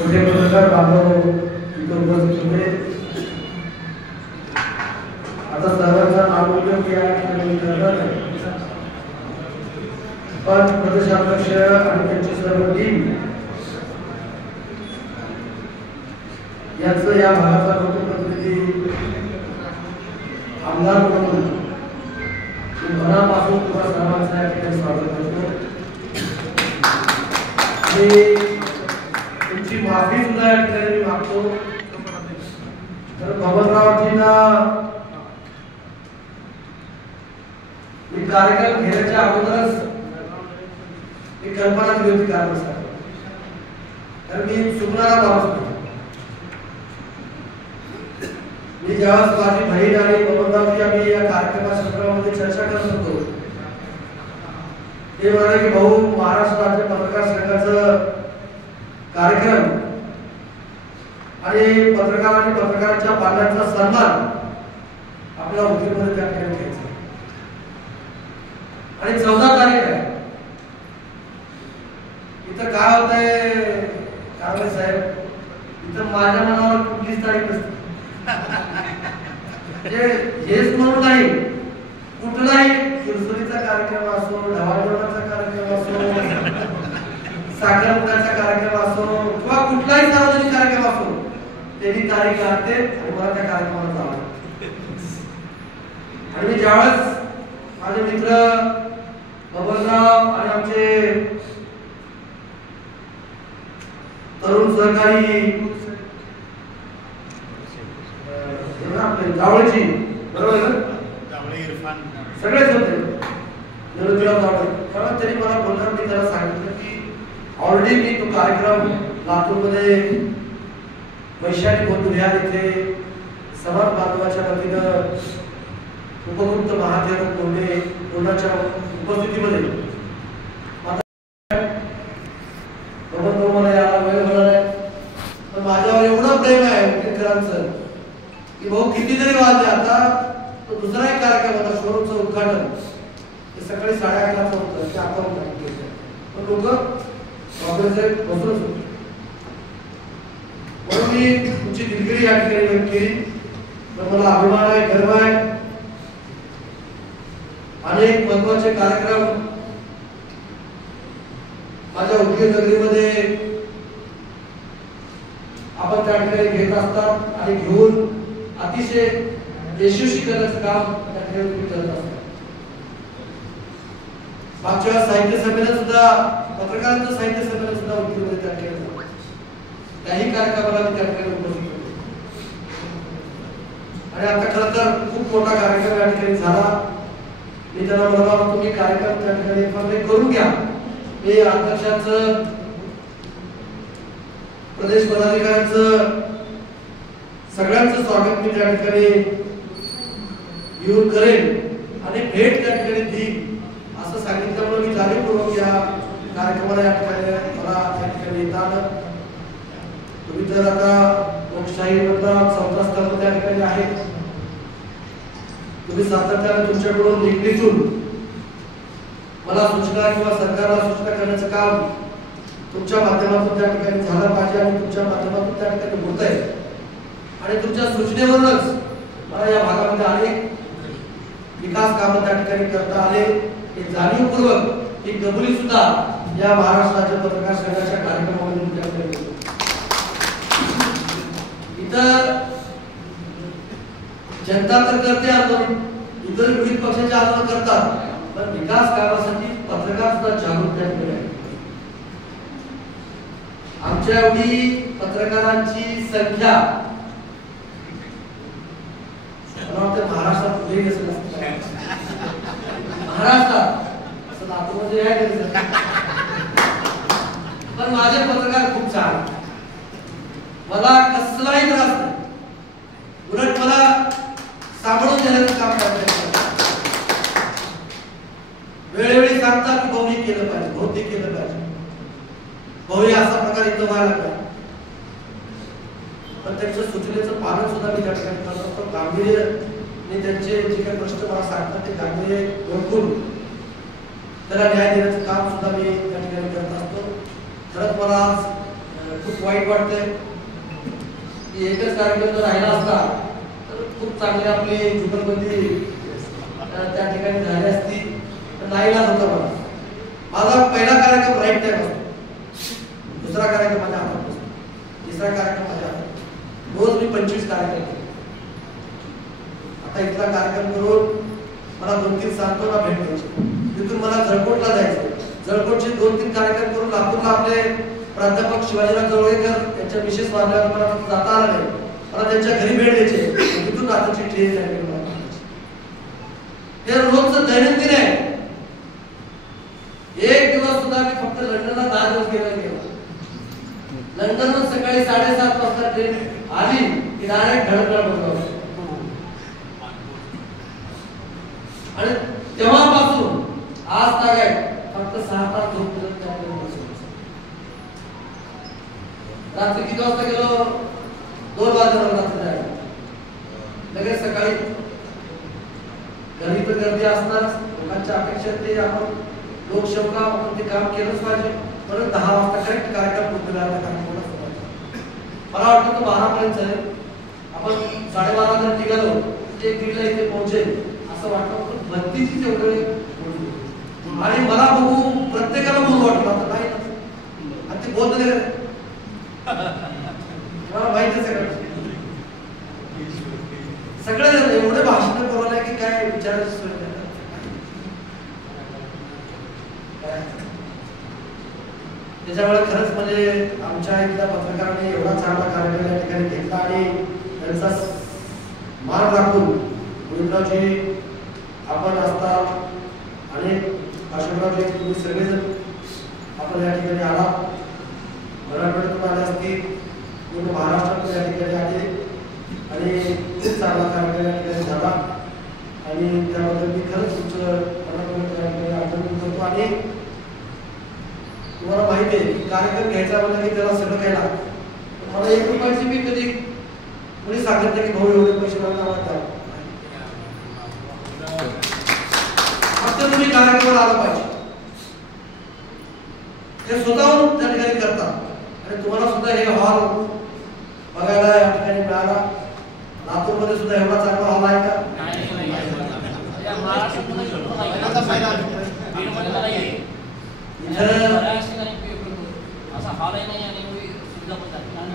मोठे पत्रकार बांधव इथे उपस्थित होते. आता सर्वांचा नाव उल्लेख या ठिकाणी करणार आहे, पण प्रदेशाध्यक्ष आणि त्यांची सर्व टीम यांचं या भागाचा लोकप्रतिनिधी आमदार म्हणून मनापासून तुम्हा सर्वांचं या ठिकाणी स्वागत करतो आणि तुमची माफी सुद्धा या ठिकाणी मी मागतो. तर बबनरावजींना मी कार्यक्रम घेण्याच्या अगोदरच मी कल्पना दिली होती कारणासाठी, तर मी चुकणारा माणूस नाही. मी ज्यावेळेस माझी बहीण आणि बबनरावजी आम्ही या कार्यक्रमामध्ये चर्चा करत होतो, ते म्हणाले की भाऊ, महाराष्ट्र राज्य पत्रकार संघाचं कार्यक्रम आणि पत्रकार आणि पत्रकारांच्या पालकांचा सन्मान आपल्या उद्योगमध्ये त्या ठिकाणी घ्यायचा आणि 14 तारीख आहे. इथं काय होतंय कांबळे साहेब, इथं माझ्या मनावर कुठलीच तारीख नसते. हेच म्हणून नाही, कुठलाही सुरसुरीचा कार्यक्रम असो, ढवाळवळणाचा कार्यक्रम असो, साखरपुड्याचा कार्यक्रम असो किंवा कुठलाही सार्वजनिक कार्यक्रम असो, त्यांनी तारीख काढते आणि मला त्या कार्यक्रमाला जावं. आणि मी ज्यावेळेस माझे मित्र बबनराव आणि आमचे तरुण सहकारी जावळेजी, बरोबर सगळेच होते, तेव्हा त्यांनी मला बोलणार, मी त्याला सांगितलं की ऑलरेडी मी तो कार्यक्रम लातूरमध्ये वैशाली बौद्धविहार येथे समाज बांधवाच्या वतीनं उपमुक्त महादेव कोणाच्या उपस्थितीमध्ये मला याला वेळ होणार आहे, पण माझ्यावर एवढं प्रेम आहे वकीलकरांचं की भाऊ किती जरी वाजले, आता तो दुसरा एक कार्यक्रम होता शोरूमचं उद्घाटन, ते सकाळी 8:30 होतं, ते आता पण लोक बसूनच होते. म्हणून मी तुमची दिलगिरी या ठिकाणी व्यक्त केली. तर मला अभिमान आहे, गर्व आहे. अनेक महत्वाचे कार्यक्रम माझ्या उद्योग नगरीमध्ये आपण त्या ठिकाणी घेत असतात आणि घेऊन अतिशय यशस्वी करण्याचं काम त्या ठिकाणी करत असतात. मागच्या साहित्य संमेलन सुद्धा, पत्रकारांचं साहित्य संमेलन सुद्धा उद्योगमध्ये त्या ठिकाणी झालं. त्याही कार्यक्रमाला मी त्या ठिकाणी उपस्थित होतो आणि आता खरं तर खूप मोठा कार्यक्रम या ठिकाणी झाला. मी त्यांना म्हणालो, तुम्ही कार्यक्रम त्या ठिकाणी करून घ्या. हे अध्यक्षांचं, प्रदेश पदाधिकाऱ्यांचं, सगळ्यांचं स्वागत मी त्या ठिकाणी येऊन करेन आणि भेट त्या ठिकाणी देईन असं सांगितल्यामुळे मी जाणीवपूर्वक या कार्यक्रमाला या ठिकाणी मला त्या ठिकाणी येता आलं. तुम्ही तर आता लोकशाहीमधला 4था स्तंभ त्या ठिकाणी आहे. तुम्ही सातत्याने तुमच्याकडून निगडीतून मला सूचना किंवा सरकारला सूचना करण्याचं काम तुमच्या माध्यमातून त्या ठिकाणी झालं पाहिजे आणि तुमच्या माध्यमातून त्या ठिकाणी होत आहे. आणि तुमच्या सूचनेवरूनच मला या भागामध्ये अनेक विकास कामं त्या ठिकाणी करता आले. हे जाणीवपूर्वक ही कबुली सुद्धा या महाराष्ट्र राज्य पत्रकार संघाच्या कार्यक्रमामध्ये त्या ठिकाणी इतर जनता तर करते आंदोलन, इतर विविध पक्षाचे आंदोलन करतात, पण विकास कामासाठी पत्रकार सुद्धा जागृत त्या ठिकाणी आहे. आमच्या एवढी पत्रकारांची संख्या महाराष्ट्रात कुठेही नसेल. महाराष्ट्रात असं लातूरमध्ये आहे, पण माझे पत्रकार खूप छान, मला कसलाही त्रास नाही, उलट मला सांभाळून घेण्याचं काम करतात. वेळोवेळी सांगतात की भाऊ हे केलं पाहिजे, भाऊ ते केलं पाहिजे, भाऊ असा प्रकार इथं व्हायला पाहिजे. पण त्यांच्या सूचनेचं पालन सुद्धा मी त्या ठिकाणी करत असतो. गांभीर्याने त्यांचे जे काही प्रश्न मला सांगतात ते गांभीर्य ओळखून त्याला न्याय देण्याचं काम सुद्धा मी त्या ठिकाणी करत असतो. खरंच मला आज खूप वाईट वाटतंय की एकच कार्यक्रम जर राहिला असता तर खूप चांगली आपली जुगलबंदी त्या ठिकाणी झाली असती, पण नाईलाज होता मला. माझा पहिला कार्यक्रम राईट टाइम असतो, दुसरा कार्यक्रम माझ्या हातात असतो, तिसरा कार्यक्रम माझ्या हातात. रोज मी 25 कार्यक्रम केले. आता इथला कार्यक्रम करून मला 2-3 सांत्वना भेट द्यायची, तिथून मला जळकोटला जायचं. जळकोटचे 2-3 कार्यक्रम करून लातूरला आपले प्राध्यापक शिवाजीराव जवळेकर यांच्या विशेष वाढल्यावर मला जाता आलं नाही. मला त्यांच्या घरी भेट द्यायचे, तिथून रात्रीची ट्रेन जायची. हे रोजचं दैनंदिन आहे. एक दिवस सुद्धा मी फक्त लंडनला 10 दिवस गेला. लंडनहून सकाळी 7:30 वाजता ट्रेन आली की डायरेक्ट धडकला बसलो. आणि तेव्हापासून आज तागाय फक्त 6 तास झोपलो. रात्री किती वाजता गेलो? 2 वाजता रात्री जायला. लगेच सकाळी घरी तर गर्दी असणारच, लोकांच्या अपेक्षा ते आपण लोकसेवका आपण ते काम केलंच पाहिजे. म्हणून 10 वाजता करेक्ट कार्यक्रम पूर्ण करायला मला वाटतं तो 12 पर्यंत चालेल. आपण 12:30 जर निघालो ते 1:30 इथे पोहोचेल असं वाटतं. पण भक्तीची तेवढे आणि मला बघू प्रत्येकाला बोलू वाटलं आता नाही आणि ते बोलत नाही मला माहिती सगळं एवढे भाषण करू की काय विचारायची सोय नाही. त्याच्यामुळे खरंच म्हणजे आमच्या इथल्या पत्रकारांनी एवढा चांगला कार्यक्रम या ठिकाणी घेतला आणि त्यांचा मान राखून गोविंदरावजी आपण असता आणि अशोकरावजी तुम्ही सगळेजण आपण या ठिकाणी आला. मराठवाड्यातून आले असतील, पूर्ण महाराष्ट्रातून या ठिकाणी आले आणि खूप चांगला कार्यक्रम या ठिकाणी झाला आणि त्याबद्दल मी खरंच तुमचं अभिनंदन करतो. आणि तुम्हाला माहिती आहे की कार्यक्रम घ्यायचा म्हणलं की त्याला सगळं काही लागतं. मला 1 रुपयाची मी कधी कोणी सांगत नाही की भाऊ एवढे पैसे मला आवडतात. फक्त तुम्ही कार्यक्रमाला आला पाहिजे. ते स्वतःहून त्या ठिकाणी करतात आणि तुम्हाला सुद्धा हे हॉल बघायला या ठिकाणी मिळाला. लातूरमध्ये सुद्धा एवढा चांगला हॉल आहे का?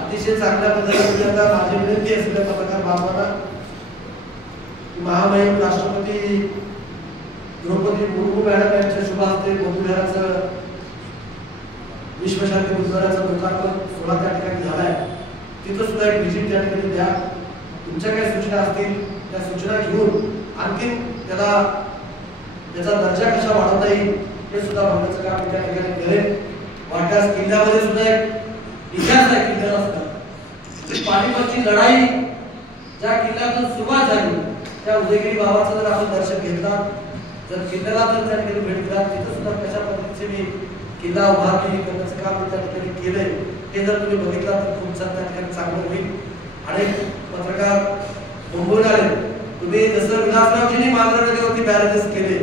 अतिशय चांगल्या पद्धतीने माझी विनंती आहे सगळ्या पत्रकार बांधवांना, महामहिम राष्ट्रपती द्रौपदी मुर्मू मॅडम यांच्या शुभ हस्ते बौद्धविहाराचं विश्वशांती गुरुद्वाराचं लोकार्पण सोहळा त्या ठिकाणी झालाय. तिथं सुद्धा एक व्हिजिट त्या ठिकाणी द्या. तुमच्या काही सूचना असतील त्या सूचना घेऊन आणखी त्याला त्याचा दर्जा कसा वाढवता येईल हे सुद्धा बघण्याचं काम त्या ठिकाणी करेल. वाटल्यास किल्ल्यामध्ये सुद्धा एक इतिहास आहे किल्ल्याला सुद्धा. पानिपतची लढाई ज्या किल्ल्यातून सुरुवात झाली त्या उदयगिरी बाबाचं जर आपण दर्शन घेतला, जर किल्ल्याला जर त्या ठिकाणी भेट दिला, तिथं सुद्धा कशा पद्धतीने मी किल्ला उभारणी करण्याचं काम त्या ठिकाणी केलंय हे जर तुम्ही बघितलं तर खूप त्या ठिकाणी चांगलं होईल. अनेक पत्रकार मुंबईला आले. तुम्ही जसं विलासरावजींनी मांजरा नदीवरती बॅरेजेस केले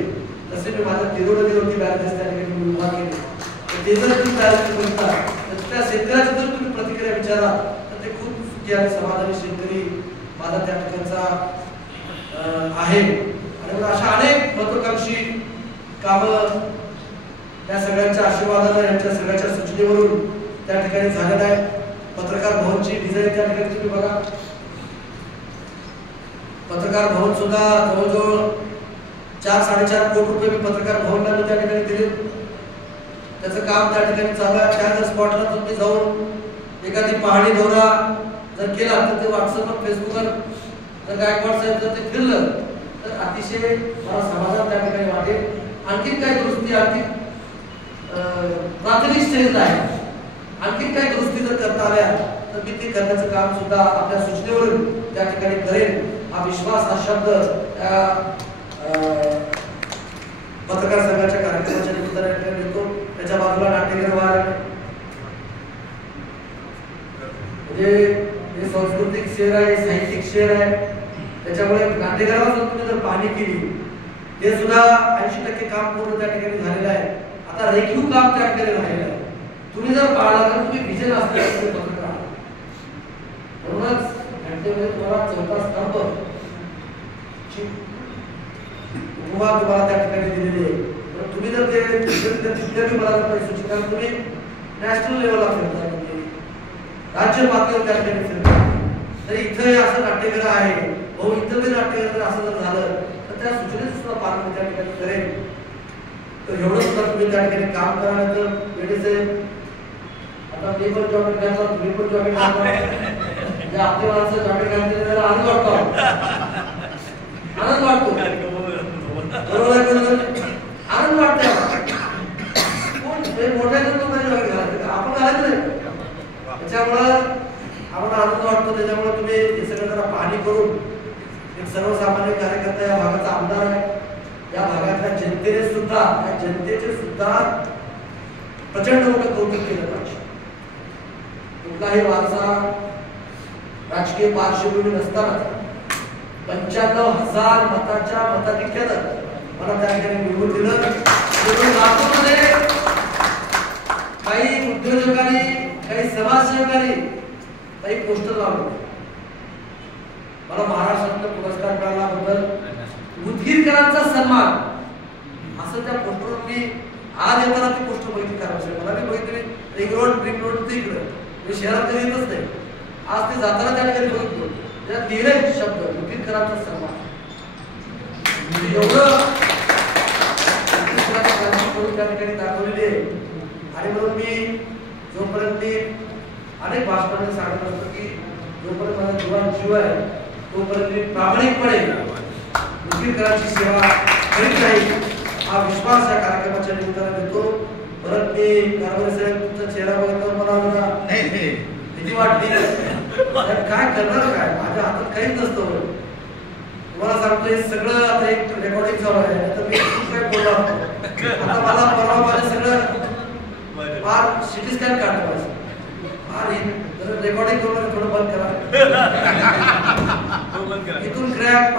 तसे मी माझ्या तिरोड नदीवरती बॅरेजेस त्या ठिकाणी मी उभा केले. ते जर तुम्ही बॅरेजेस बघता तर त्या शेतकऱ्याची जर तुम्ही प्रतिक्रिया विचारा तर ते खूप सुखी आणि समाधानी शेतकरी माझा त्या ठिकाणचा आहे. आणि अशा अनेक महत्वाकांक्षी कामं त्या सगळ्यांच्या आशीर्वादाने यांच्या सगळ्यांच्या सूचनेवरून त्या ठिकाणी झालेलं आहे. पत्रकार भवनची डिझाईन त्या ठिकाणी तुम्ही बघा. पत्रकार भवन सुद्धा जवळजवळ 4-4.5 कोटी रुपये मी पत्रकार भवनला मी त्या ठिकाणी दिले. त्याचं काम त्या ठिकाणी चालू आहे. त्या जर स्पॉटला तुम्ही जाऊन एखादी पाहणी दौरा जर केला तर ते व्हॉट्सअपवर फेसबुकवर जर गायकवाड साहेब जर ते फिरलं तर अतिशय मला समाधान त्या ठिकाणी वाटेल. आणखीन काही दुरुस्ती आणखी प्राथमिक स्टेजला आहे. आणखीन काही दुरुस्ती जर करता आल्या तर मी ते करण्याचं काम सुद्धा आपल्या सूचनेवरून त्या ठिकाणी करेन. हा विश्वास हा शब्द त्या पत्रकार संघाच्या कार्यक्रमाच्या निमित्ताने देतो. त्याच्या बाजूला नाट्यगृह म्हणजे हे सांस्कृतिक शहर आहे, साहित्यिक शहर आहे. त्याच्यामुळे नाट्यगृहावर जर तुम्ही जर पाहणी केली ते सुद्धा 80% काम पूर्ण त्या ठिकाणी झालेलं आहे. आता रेखीव काम त्या ठिकाणी राहिलेलं आहे. तुम्ही जर पाहिला तर तुम्ही परिचय असलेले पत्रकार, म्हणूनच घटनेमध्ये तुम्हाला चौथा स्तंभ उपमा तुम्हाला त्या ठिकाणी दिलेली आहे. पण तुम्ही जर ते तिथले मला सूचित करा, तुम्ही नॅशनल लेवलला फिरता, राज्य पातळीवर त्या ठिकाणी फिरता, तर इथं असं नाट्यगृह आहे, भाऊ इथं बी नाट्यगृह असं जर झालं तर त्या सूचनेचं सुद्धा पालन त्या ठिकाणी करेल. तर एवढं सुद्धा तुम्ही त्या ठिकाणी काम करा. तर वेळेचे आता मी पण जॉकेट घालतो, तुम्ही पण जॉकेट घालता, म्हणजे आपली माणसं जॉकेट घालते त्याला आनंद वाटतो, आनंद वाटतो, बरोबर आहे, आनंद वाटतो. मोठ्या आपण घालायचं नाही, त्याच्यामुळं आपण आनंद वाटतो. त्याच्यामुळे तुम्ही हे सगळं जरा पाहणी करून, एक सर्वसामान्य कार्यकर्ता या भागाचा आमदार आहे, या भागातल्या जनतेचे सुद्धा प्रचंड मोठं कौतुक केलं पाहिजे. कुठलाही वारसा राजकीय पार्श्वभूमी नसताना 95,000 मताच्या मताधिक्यानं मला त्या ठिकाणी निवडून दिलं. लातूरमध्ये काही उद्योजकांनी, काही समाजसेवकांनी काही पोस्टर लावले, मला महाराष्ट्रातला पुरस्कार मिळाल्याबद्दल उदगीरकरांचा सन्मान, असं त्या पोस्टरवर मी आज येताना ती पोस्टर बघितली. कारण मला मी बघितली रिंग रोड तिकडे, मी शहरात कधी येतच नाही, आज ते जाताना त्या ठिकाणी बघितलो, त्यात लिहिलंय शब्द उदगीरकरांचा सन्मान. एवढं त्या ठिकाणी दाखवलेली आहे. आणि म्हणून मी जोपर्यंत अनेक भाषणांनी सांगत असतो की जोपर्यंत माझा जीवात जीव आहे तोपर्यंत मी प्रामाणिकपणे उदगीरकरांची सेवा करीत राहील, हा विश्वास या कार्यक्रमाच्या निमित्ताने देतो. परत मी कारभारी साहेब तुमचा चेहरा बघितल्यावर मला भीती वाटली, काय करणार, काय माझ्या हातात काहीच नसतं. तुम्हाला सांगतो हे सगळं आता एक रेकॉर्डिंग चालू आहे, तर मी काय बोललो आता मला परवा माझं सगळं फार सिटी स्कॅन काढलं पाहिजे, फार रेकॉर्डिंग करून थोडं बंद करा, इथून क्रॅक